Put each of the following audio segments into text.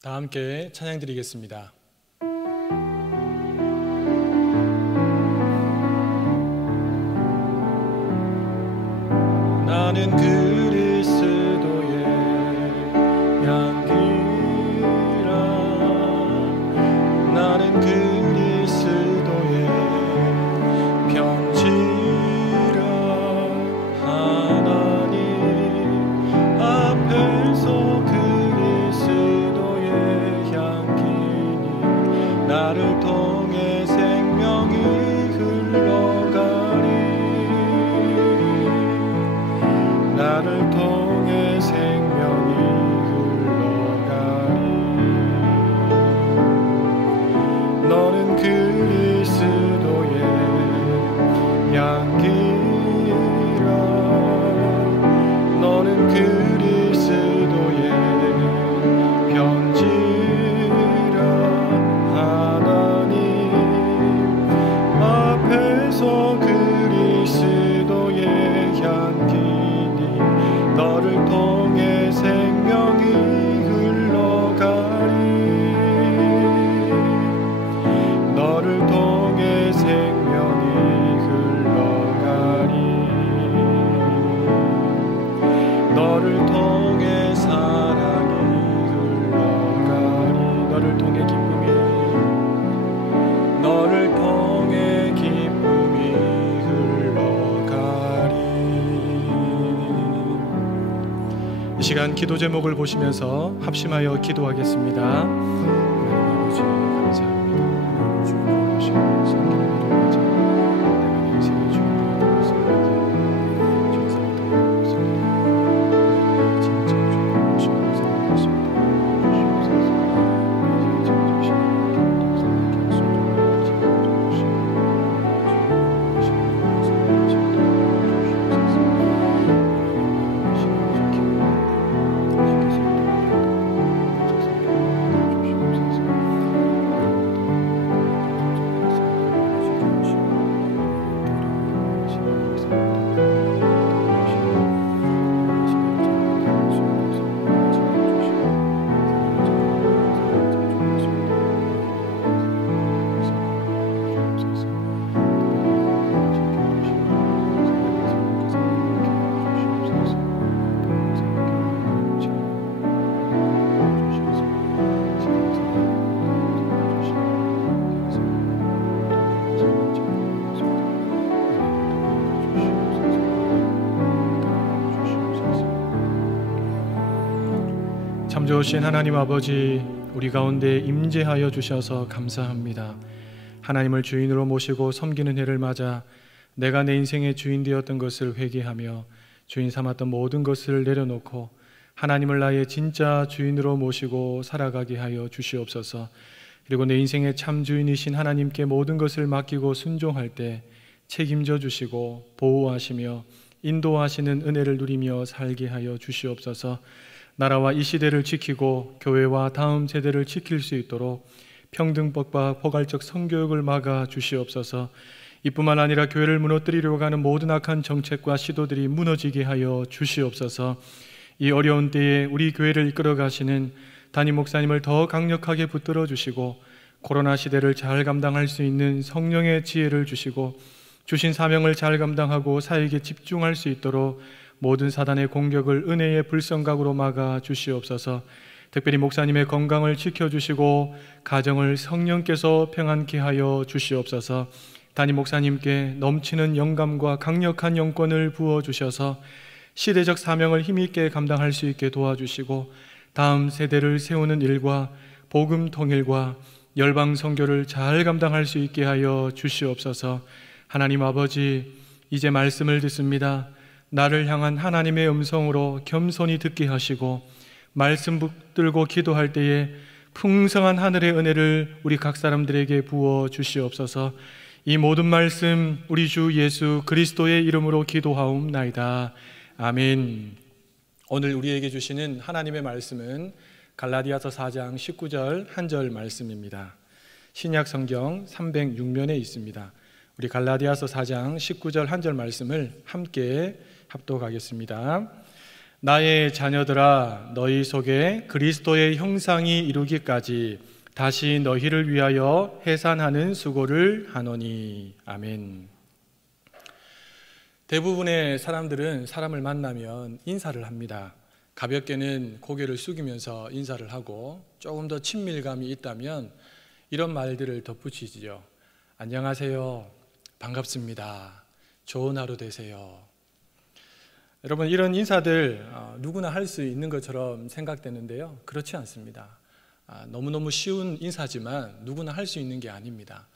다 함께 찬양 드리겠습니다. 나는 그리스도의 양귀라. 나는 그리스도의 편지라. 하나님 앞에서 그리스도의 향기니 나를 통해 생명이 흘러가리. 나를 통해 생명이 흘러가리. 너는 그리스도의 향기라. 너는 그리스도의 편지라. 하나님 앞에서 그리스도의 향기니 너를 통해 생명이 흘러가리. 너를 통해 생명이 흘러가리. 너를 통해 사랑이 흘러가리. 너를 통해 기쁨이, 너를 통해 기쁨이 흘러가리. 이 시간 기도 제목을 보시면서 합심하여 기도하겠습니다. 하나님 아버지 감사합니다. 주님 오시고 성기를 이루어가자. 내가 인생의 주인이 되었습니다. 주님사부터 목소리를 진짜 주님 오시고 사랑하십니다. 좋으신 하나님 아버지, 우리 가운데 임재하여 주셔서 감사합니다. 하나님을 주인으로 모시고 섬기는 해를 맞아 내가 내 인생의 주인 되었던 것을 회개하며 주인 삼았던 모든 것을 내려놓고 하나님을 나의 진짜 주인으로 모시고 살아가게 하여 주시옵소서. 그리고 내 인생의 참 주인이신 하나님께 모든 것을 맡기고 순종할 때 책임져 주시고 보호하시며 인도하시는 은혜를 누리며 살게 하여 주시옵소서. 나라와 이 시대를 지키고 교회와 다음 세대를 지킬 수 있도록 평등법과 포괄적 성교육을 막아 주시옵소서. 이뿐만 아니라 교회를 무너뜨리려고 하는 모든 악한 정책과 시도들이 무너지게 하여 주시옵소서. 이 어려운 때에 우리 교회를 이끌어 가시는 담임 목사님을 더 강력하게 붙들어 주시고 코로나 시대를 잘 감당할 수 있는 성령의 지혜를 주시고 주신 사명을 잘 감당하고 사역에 집중할 수 있도록 모든 사단의 공격을 은혜의 불성각으로 막아 주시옵소서. 특별히 목사님의 건강을 지켜주시고 가정을 성령께서 평안케 하여 주시옵소서. 담임 목사님께 넘치는 영감과 강력한 영권을 부어주셔서 시대적 사명을 힘있게 감당할 수 있게 도와주시고 다음 세대를 세우는 일과 복음 통일과 열방 선교를 잘 감당할 수 있게 하여 주시옵소서. 하나님 아버지, 이제 말씀을 듣습니다. 나를 향한 하나님의 음성으로 겸손히 듣게 하시고 말씀 붙들고 기도할 때에 풍성한 하늘의 은혜를 우리 각 사람들에게 부어 주시옵소서. 이 모든 말씀 우리 주 예수 그리스도의 이름으로 기도하옵나이다. 아멘. 오늘 우리에게 주시는 하나님의 말씀은 갈라디아서 4장 19절 1절 말씀입니다. 신약 성경 306면에 있습니다. 우리 갈라디아서 4장 19절 1절 말씀을 함께 합독하겠습니다. 나의 자녀들아, 너희 속에 그리스도의 형상이 이루기까지 다시 너희를 위하여 해산하는 수고를 하노니. 아멘. 대부분의 사람들은 사람을 만나면 인사를 합니다. 가볍게는 고개를 숙이면서 인사를 하고 조금 더 친밀감이 있다면 이런 말들을 덧붙이지요. 안녕하세요. 반갑습니다. 좋은 하루 되세요. 여러분, 이런 인사들 누구나 할 수 있는 것처럼 생각되는데요, 그렇지 않습니다. 너무너무 쉬운 인사지만 누구나 할 수 있는 게 아닙니다.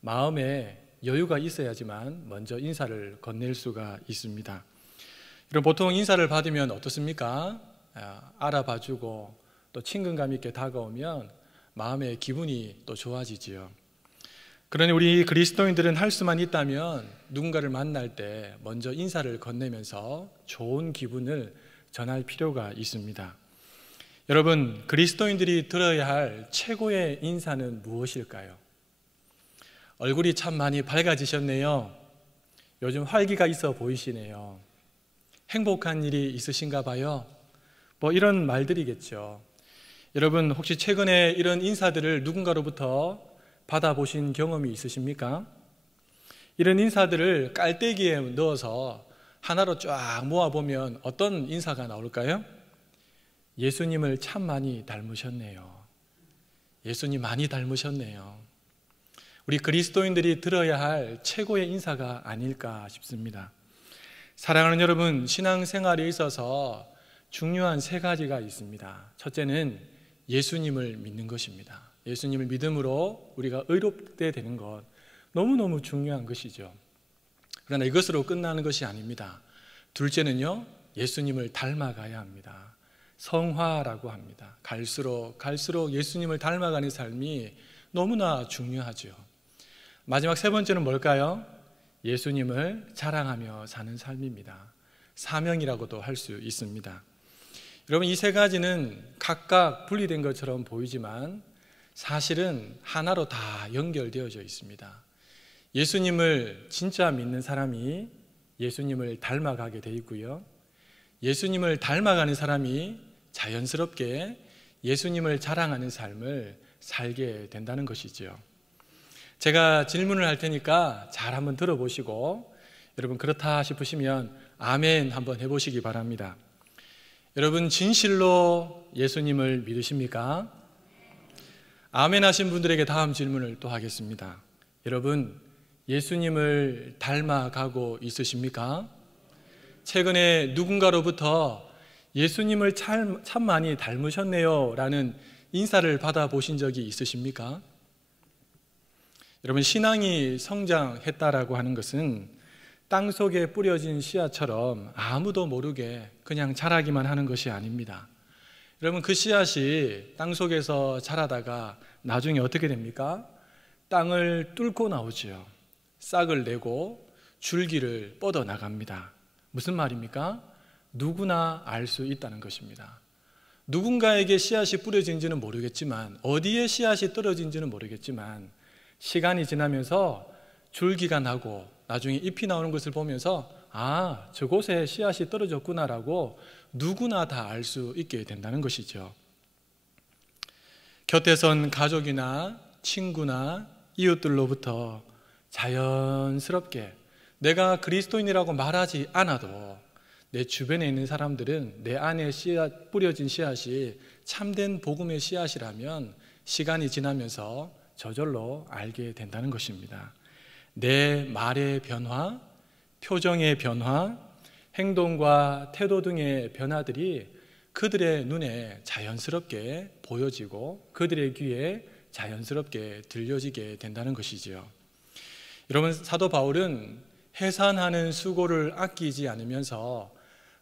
마음에 여유가 있어야지만 먼저 인사를 건넬 수가 있습니다. 여러분, 보통 인사를 받으면 어떻습니까? 알아봐주고 또 친근감 있게 다가오면 마음의 기분이 또 좋아지지요. 그러니 우리 그리스도인들은 할 수만 있다면 누군가를 만날 때 먼저 인사를 건네면서 좋은 기분을 전할 필요가 있습니다. 여러분, 그리스도인들이 들어야 할 최고의 인사는 무엇일까요? 얼굴이 참 많이 밝아지셨네요. 요즘 활기가 있어 보이시네요. 행복한 일이 있으신가 봐요. 뭐 이런 말들이겠죠. 여러분, 혹시 최근에 이런 인사들을 누군가로부터 받아보신 경험이 있으십니까? 이런 인사들을 깔때기에 넣어서 하나로 쫙 모아보면 어떤 인사가 나올까요? 예수님을 참 많이 닮으셨네요. 예수님 많이 닮으셨네요. 우리 그리스도인들이 들어야 할 최고의 인사가 아닐까 싶습니다. 사랑하는 여러분, 신앙생활에 있어서 중요한 3가지가 있습니다. 첫째는 예수님을 믿는 것입니다. 예수님을 믿음으로 우리가 의롭게 되는 것, 너무너무 중요한 것이죠. 그러나 이것으로 끝나는 것이 아닙니다. 둘째는요, 예수님을 닮아가야 합니다. 성화라고 합니다. 갈수록 예수님을 닮아가는 삶이 너무나 중요하죠. 마지막 3번째는 뭘까요? 예수님을 자랑하며 사는 삶입니다. 사명이라고도 할 수 있습니다. 여러분, 이 3가지는 각각 분리된 것처럼 보이지만 사실은 하나로 다 연결되어져 있습니다. 예수님을 진짜 믿는 사람이 예수님을 닮아가게 돼 있고요, 예수님을 닮아가는 사람이 자연스럽게 예수님을 자랑하는 삶을 살게 된다는 것이죠. 제가 질문을 할 테니까 잘 한번 들어보시고 여러분, 그렇다 싶으시면 아멘 한번 해보시기 바랍니다. 여러분, 진실로 예수님을 믿으십니까? 아멘 하신 분들에게 다음 질문을 또 하겠습니다. 여러분, 예수님을 닮아가고 있으십니까? 최근에 누군가로부터 예수님을 참 많이 닮으셨네요 라는 인사를 받아보신 적이 있으십니까? 여러분, 신앙이 성장했다라고 하는 것은 땅속에 뿌려진 씨앗처럼 아무도 모르게 그냥 자라기만 하는 것이 아닙니다. 여러분, 그 씨앗이 땅속에서 자라다가 나중에 어떻게 됩니까? 땅을 뚫고 나오지요. 싹을 내고 줄기를 뻗어나갑니다. 무슨 말입니까? 누구나 알 수 있다는 것입니다. 누군가에게 씨앗이 뿌려진지는 모르겠지만, 어디에 씨앗이 떨어진지는 모르겠지만, 시간이 지나면서 줄기가 나고 나중에 잎이 나오는 것을 보면서 아, 저곳에 씨앗이 떨어졌구나라고 누구나 다 알 수 있게 된다는 것이죠. 곁에 선 가족이나 친구나 이웃들로부터 자연스럽게 내가 그리스도인이라고 말하지 않아도 내 주변에 있는 사람들은 내 안에 뿌려진 씨앗이 참된 복음의 씨앗이라면 시간이 지나면서 저절로 알게 된다는 것입니다. 내 말의 변화, 표정의 변화, 행동과 태도 등의 변화들이 그들의 눈에 자연스럽게 보여지고 그들의 귀에 자연스럽게 들려지게 된다는 것이지요. 여러분, 사도 바울은 해산하는 수고를 아끼지 않으면서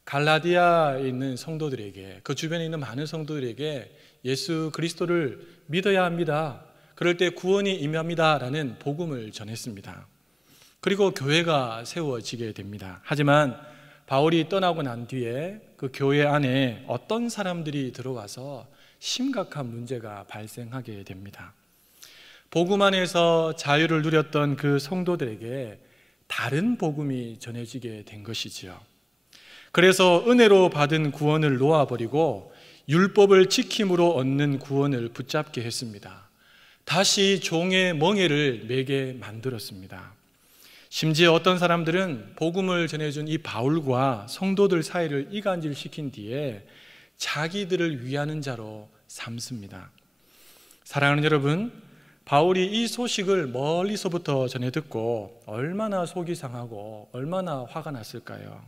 갈라디아에 있는 성도들에게, 그 주변에 있는 많은 성도들에게 예수 그리스도를 믿어야 합니다. 그럴 때 구원이 임합니다 라는 복음을 전했습니다. 그리고 교회가 세워지게 됩니다. 하지만 바울이 떠나고 난 뒤에 그 교회 안에 어떤 사람들이 들어와서 심각한 문제가 발생하게 됩니다. 복음 안에서 자유를 누렸던 그 성도들에게 다른 복음이 전해지게 된 것이지요. 그래서 은혜로 받은 구원을 놓아버리고 율법을 지킴으로 얻는 구원을 붙잡게 했습니다. 다시 종의 멍에를 매게 만들었습니다. 심지어 어떤 사람들은 복음을 전해준 이 바울과 성도들 사이를 이간질시킨 뒤에 자기들을 위하는 자로 삼습니다. 사랑하는 여러분, 바울이 이 소식을 멀리서부터 전해 듣고 얼마나 속이 상하고 얼마나 화가 났을까요?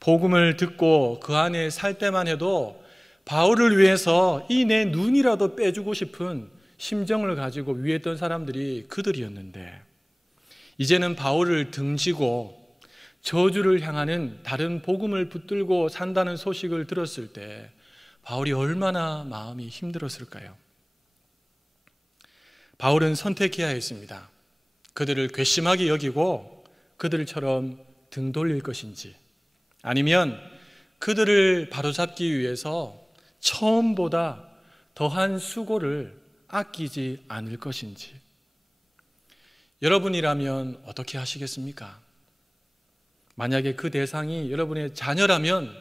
복음을 듣고 그 안에 살 때만 해도 바울을 위해서 이 내 눈이라도 빼주고 싶은 심정을 가지고 위했던 사람들이 그들이었는데, 이제는 바울을 등지고 저주를 향하는 다른 복음을 붙들고 산다는 소식을 들었을 때 바울이 얼마나 마음이 힘들었을까요? 바울은 선택해야 했습니다. 그들을 괘씸하게 여기고 그들처럼 등 돌릴 것인지, 아니면 그들을 바로잡기 위해서 처음보다 더한 수고를 아끼지 않을 것인지. 여러분이라면 어떻게 하시겠습니까? 만약에 그 대상이 여러분의 자녀라면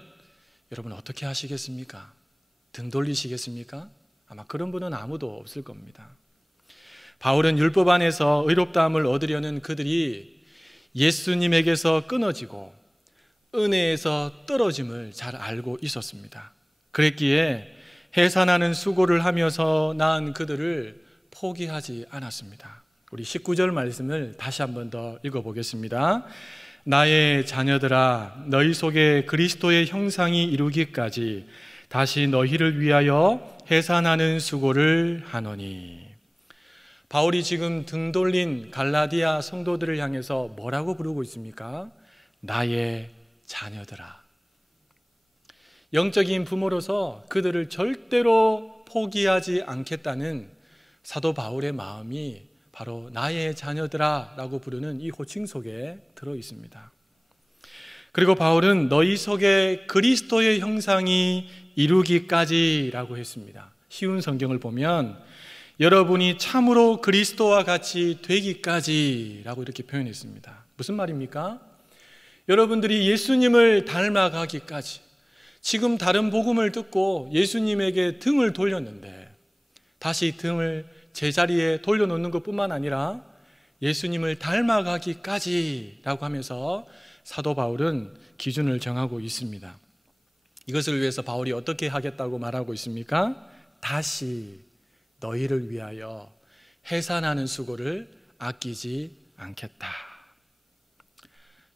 여러분 어떻게 하시겠습니까? 등 돌리시겠습니까? 아마 그런 분은 아무도 없을 겁니다. 바울은 율법 안에서 의롭다함을 얻으려는 그들이 예수님에게서 끊어지고 은혜에서 떨어짐을 잘 알고 있었습니다. 그랬기에 해산하는 수고를 하면서 낳은 그들을 포기하지 않았습니다. 우리 19절 말씀을 다시 한 번 더 읽어보겠습니다. 나의 자녀들아, 너희 속에 그리스도의 형상이 이루기까지 다시 너희를 위하여 해산하는 수고를 하노니. 바울이 지금 등 돌린 갈라디아 성도들을 향해서 뭐라고 부르고 있습니까? 나의 자녀들아. 영적인 부모로서 그들을 절대로 포기하지 않겠다는 사도 바울의 마음이 바로 나의 자녀들아 라고 부르는 이 호칭 속에 들어 있습니다. 그리고 바울은 너희 속에 그리스도의 형상이 이루기까지 라고 했습니다. 쉬운 성경을 보면 여러분이 참으로 그리스도와 같이 되기까지 라고 이렇게 표현했습니다. 무슨 말입니까? 여러분들이 예수님을 닮아가기까지. 지금 다른 복음을 듣고 예수님에게 등을 돌렸는데 다시 등을 제자리에 돌려놓는 것뿐만 아니라 예수님을 닮아가기까지 라고 하면서 사도 바울은 기준을 정하고 있습니다. 이것을 위해서 바울이 어떻게 하겠다고 말하고 있습니까? 다시 너희를 위하여 해산하는 수고를 아끼지 않겠다.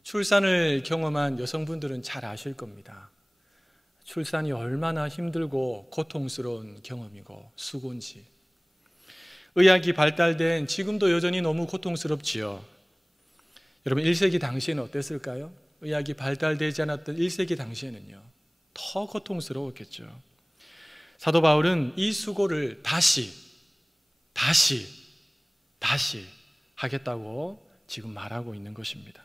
출산을 경험한 여성분들은 잘 아실 겁니다. 출산이 얼마나 힘들고 고통스러운 경험이고 수고인지. 의학이 발달된 지금도 여전히 너무 고통스럽지요. 여러분 1세기 당시에는 어땠을까요? 의학이 발달되지 않았던 1세기 당시에는요 더 고통스러웠겠죠. 사도 바울은 이 수고를 다시 하겠다고 지금 말하고 있는 것입니다.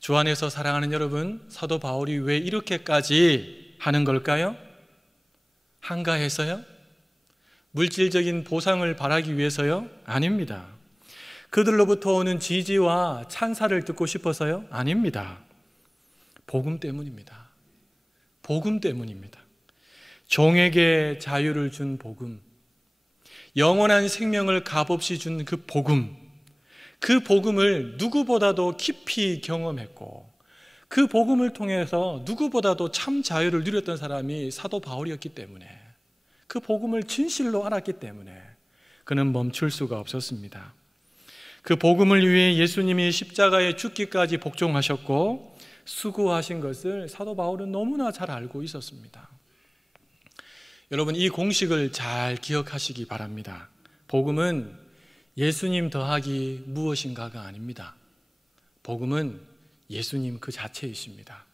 주 안에서 사랑하는 여러분, 사도 바울이 왜 이렇게까지 하는 걸까요? 한가해서요? 물질적인 보상을 바라기 위해서요? 아닙니다. 그들로부터 오는 지지와 찬사를 듣고 싶어서요? 아닙니다. 복음 때문입니다. 복음 때문입니다. 종에게 자유를 준 복음, 영원한 생명을 값없이 준 그 복음, 그 복음을 누구보다도 깊이 경험했고 그 복음을 통해서 누구보다도 참 자유를 누렸던 사람이 사도 바울이었기 때문에, 그 복음을 진실로 알았기 때문에 그는 멈출 수가 없었습니다. 그 복음을 위해 예수님이 십자가에 죽기까지 복종하셨고 수고하신 것을 사도 바울은 너무나 잘 알고 있었습니다. 여러분, 이 공식을 잘 기억하시기 바랍니다. 복음은 예수님 더하기 무엇인가가 아닙니다. 복음은 예수님 그 자체이십니다.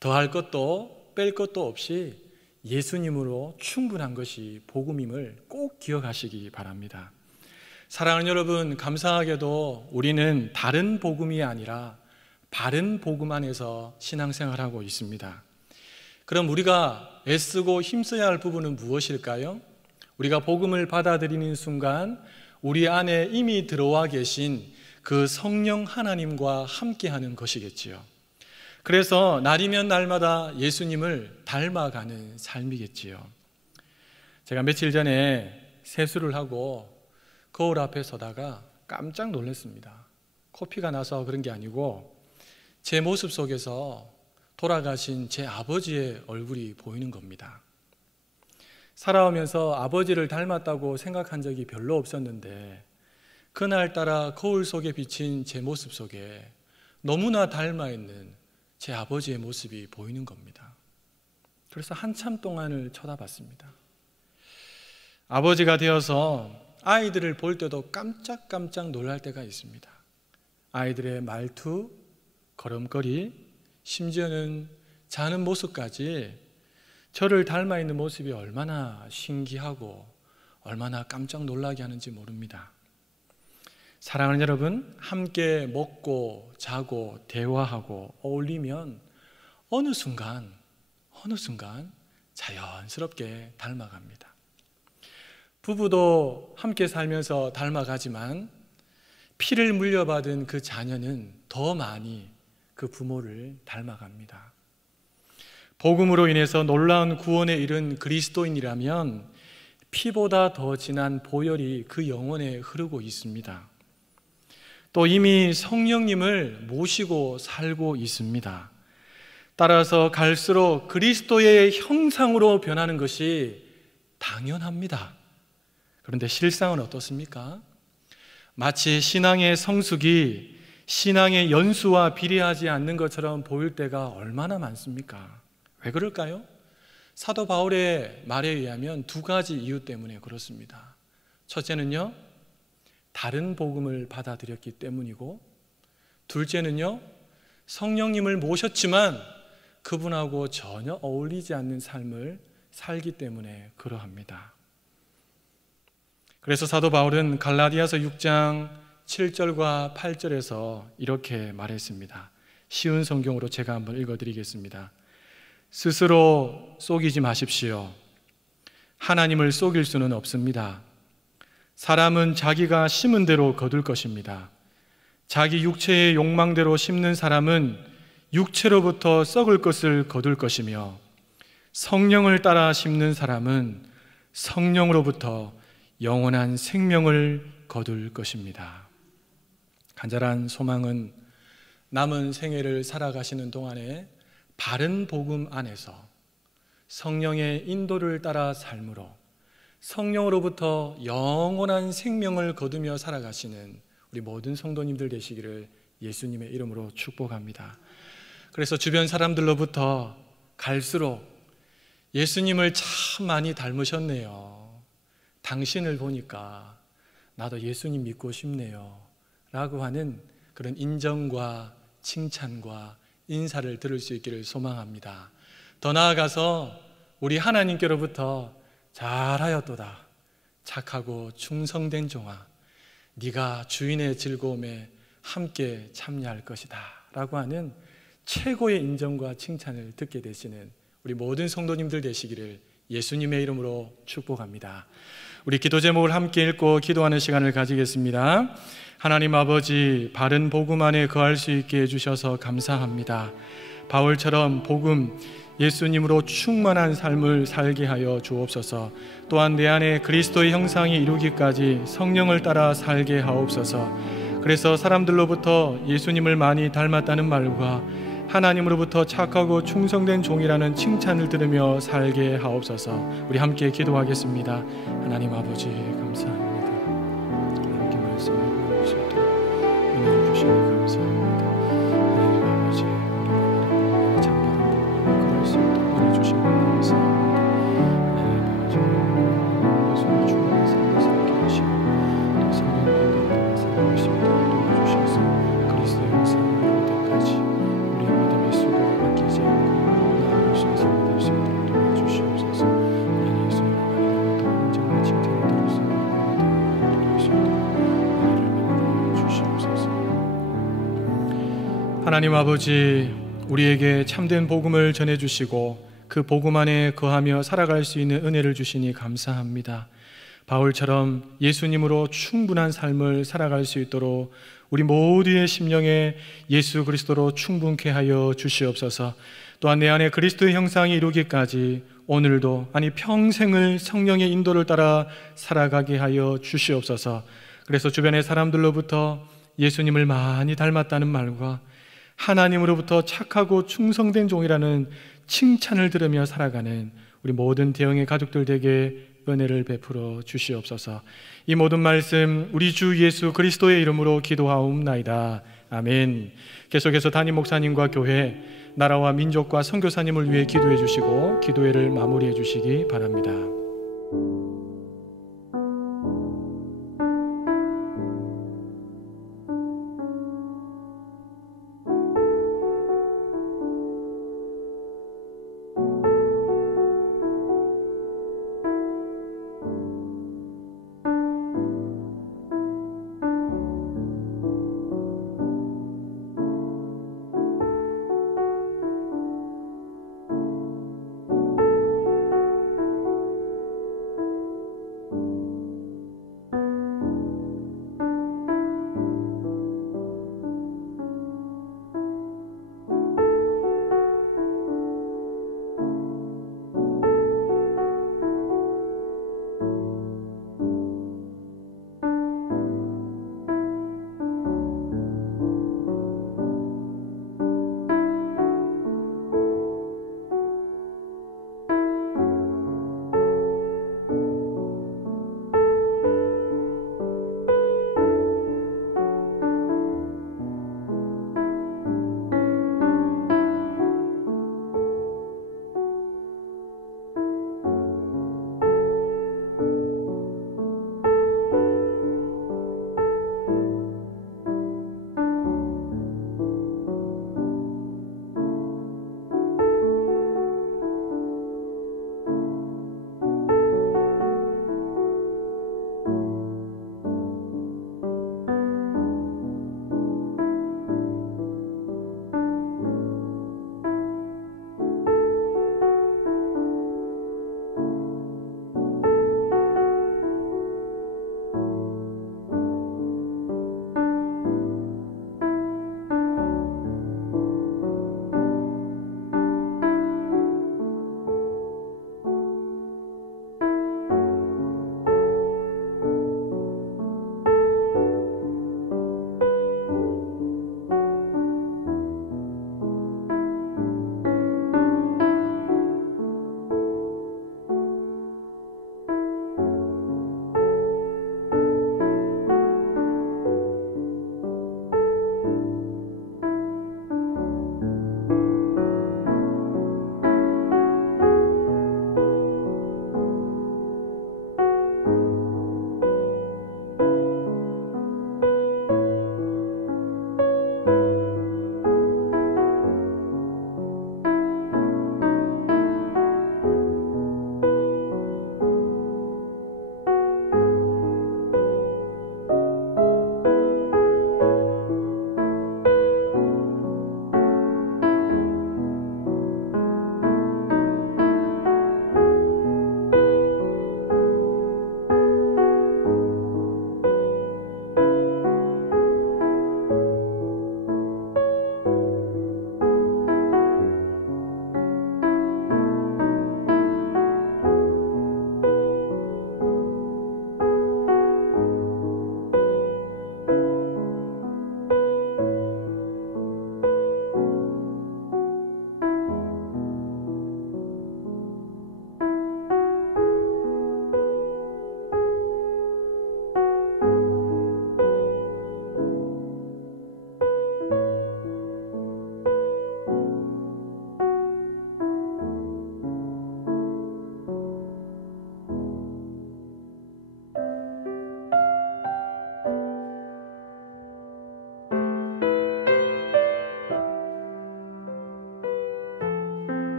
더할 것도 뺄 것도 없이 예수님으로 충분한 것이 복음임을 꼭 기억하시기 바랍니다. 사랑하는 여러분, 감사하게도 우리는 다른 복음이 아니라 바른 복음 안에서 신앙생활하고 있습니다. 그럼 우리가 애쓰고 힘써야 할 부분은 무엇일까요? 우리가 복음을 받아들이는 순간 우리 안에 이미 들어와 계신 그 성령 하나님과 함께하는 것이겠지요. 그래서 날이면 날마다 예수님을 닮아가는 삶이겠지요. 제가 며칠 전에 세수를 하고 거울 앞에 서다가 깜짝 놀랐습니다. 코피가 나서 그런 게 아니고 제 모습 속에서 돌아가신 제 아버지의 얼굴이 보이는 겁니다. 살아오면서 아버지를 닮았다고 생각한 적이 별로 없었는데 그날따라 거울 속에 비친 제 모습 속에 너무나 닮아있는 제 아버지의 모습이 보이는 겁니다. 그래서 한참 동안을 쳐다봤습니다. 아버지가 되어서 아이들을 볼 때도 깜짝깜짝 놀랄 때가 있습니다. 아이들의 말투, 걸음걸이, 심지어는 자는 모습까지 저를 닮아있는 모습이 얼마나 신기하고 얼마나 깜짝 놀라게 하는지 모릅니다. 사랑하는 여러분, 함께 먹고 자고 대화하고 어울리면 어느 순간 자연스럽게 닮아갑니다. 부부도 함께 살면서 닮아가지만 피를 물려받은 그 자녀는 더 많이 그 부모를 닮아갑니다. 복음으로 인해서 놀라운 구원에 이른 그리스도인이라면 피보다 더 진한 보혈이 그 영혼에 흐르고 있습니다. 또 이미 성령님을 모시고 살고 있습니다. 따라서 갈수록 그리스도의 형상으로 변하는 것이 당연합니다. 그런데 실상은 어떻습니까? 마치 신앙의 성숙이 신앙의 연수와 비례하지 않는 것처럼 보일 때가 얼마나 많습니까? 왜 그럴까요? 사도 바울의 말에 의하면 두 가지 이유 때문에 그렇습니다. 첫째는요, 다른 복음을 받아들였기 때문이고, 둘째는요, 성령님을 모셨지만 그분하고 전혀 어울리지 않는 삶을 살기 때문에 그러합니다. 그래서 사도 바울은 갈라디아서 6장 7절과 8절에서 이렇게 말했습니다. 쉬운 성경으로 제가 한번 읽어드리겠습니다. 스스로 속이지 마십시오. 하나님을 속일 수는 없습니다. 사람은 자기가 심은 대로 거둘 것입니다. 자기 육체의 욕망대로 심는 사람은 육체로부터 썩을 것을 거둘 것이며, 성령을 따라 심는 사람은 성령으로부터 영원한 생명을 거둘 것입니다. 간절한 소망은 남은 생애를 살아가시는 동안에 바른 복음 안에서 성령의 인도를 따라 삶으로 성령으로부터 영원한 생명을 거두며 살아가시는 우리 모든 성도님들 되시기를 예수님의 이름으로 축복합니다. 그래서 주변 사람들로부터 갈수록 예수님을 참 많이 닮으셨네요. 당신을 보니까 나도 예수님 믿고 싶네요 라고 하는 그런 인정과 칭찬과 인사를 들을 수 있기를 소망합니다. 더 나아가서 우리 하나님께로부터 잘하였도다 착하고 충성된 종아, 네가 주인의 즐거움에 함께 참여할 것이다 라고 하는 최고의 인정과 칭찬을 듣게 되시는 우리 모든 성도님들 되시기를 예수님의 이름으로 축복합니다. 우리 기도 제목을 함께 읽고 기도하는 시간을 가지겠습니다. 하나님 아버지, 바른 복음 안에 거할 수 있게 해주셔서 감사합니다. 바울처럼 복음, 예수님으로 충만한 삶을 살게 하여 주옵소서. 또한 내 안에 그리스도의 형상이 이루기까지 성령을 따라 살게 하옵소서. 그래서 사람들로부터 예수님을 많이 닮았다는 말과 하나님으로부터 착하고 충성된 종이라는 칭찬을 들으며 살게 하옵소서. 우리 함께 기도하겠습니다. 하나님 아버지 감사합니다. 하나님께 말씀을 주실 때 은혜를 주시니 감사합니다. 하나님 아버지, 우리가 참되는 복음을 거할 수 있도록 은혜 주시니 감사합니다. 하나님 아버지, 예수님 충만한 삶을 살게 하시고 또 성령의 인도를 따라 살아갈 수 있도록 도와주셔서 그리스도의 형상을 이룰 때까지 우리의 믿음의 수고를 아끼지 않고 나아갈 수 있는 삶이 될 수 있도록 도와주시옵소서. 우리 예수님을 많이 닮았다고 인정과 칭찬을 들을 수 있는 은혜를 이룰 수 있도록 은혜를 베풀어 주시옵소서. 하나님 아버지, 우리에게 참된 복음을 전해주시고 그 복음 안에 거하며 살아갈 수 있는 은혜를 주시니 감사합니다. 바울처럼 예수님으로 충분한 삶을 살아갈 수 있도록 우리 모두의 심령에 예수 그리스도로 충분케 하여 주시옵소서. 또한 내 안에 그리스도의 형상이 이루기까지 오늘도 아니 평생을 성령의 인도를 따라 살아가게 하여 주시옵소서. 그래서 주변의 사람들로부터 예수님을 많이 닮았다는 말과 하나님으로부터 착하고 충성된 종이라는 칭찬을 들으며 살아가는 우리 모든 대형의 가족들 되게 은혜를 베풀어 주시옵소서. 이 모든 말씀 우리 주 예수 그리스도의 이름으로 기도하옵나이다. 아멘. 계속해서 담임 목사님과 교회, 나라와 민족과 선교사님을 위해 기도해 주시고 기도회를 마무리해 주시기 바랍니다.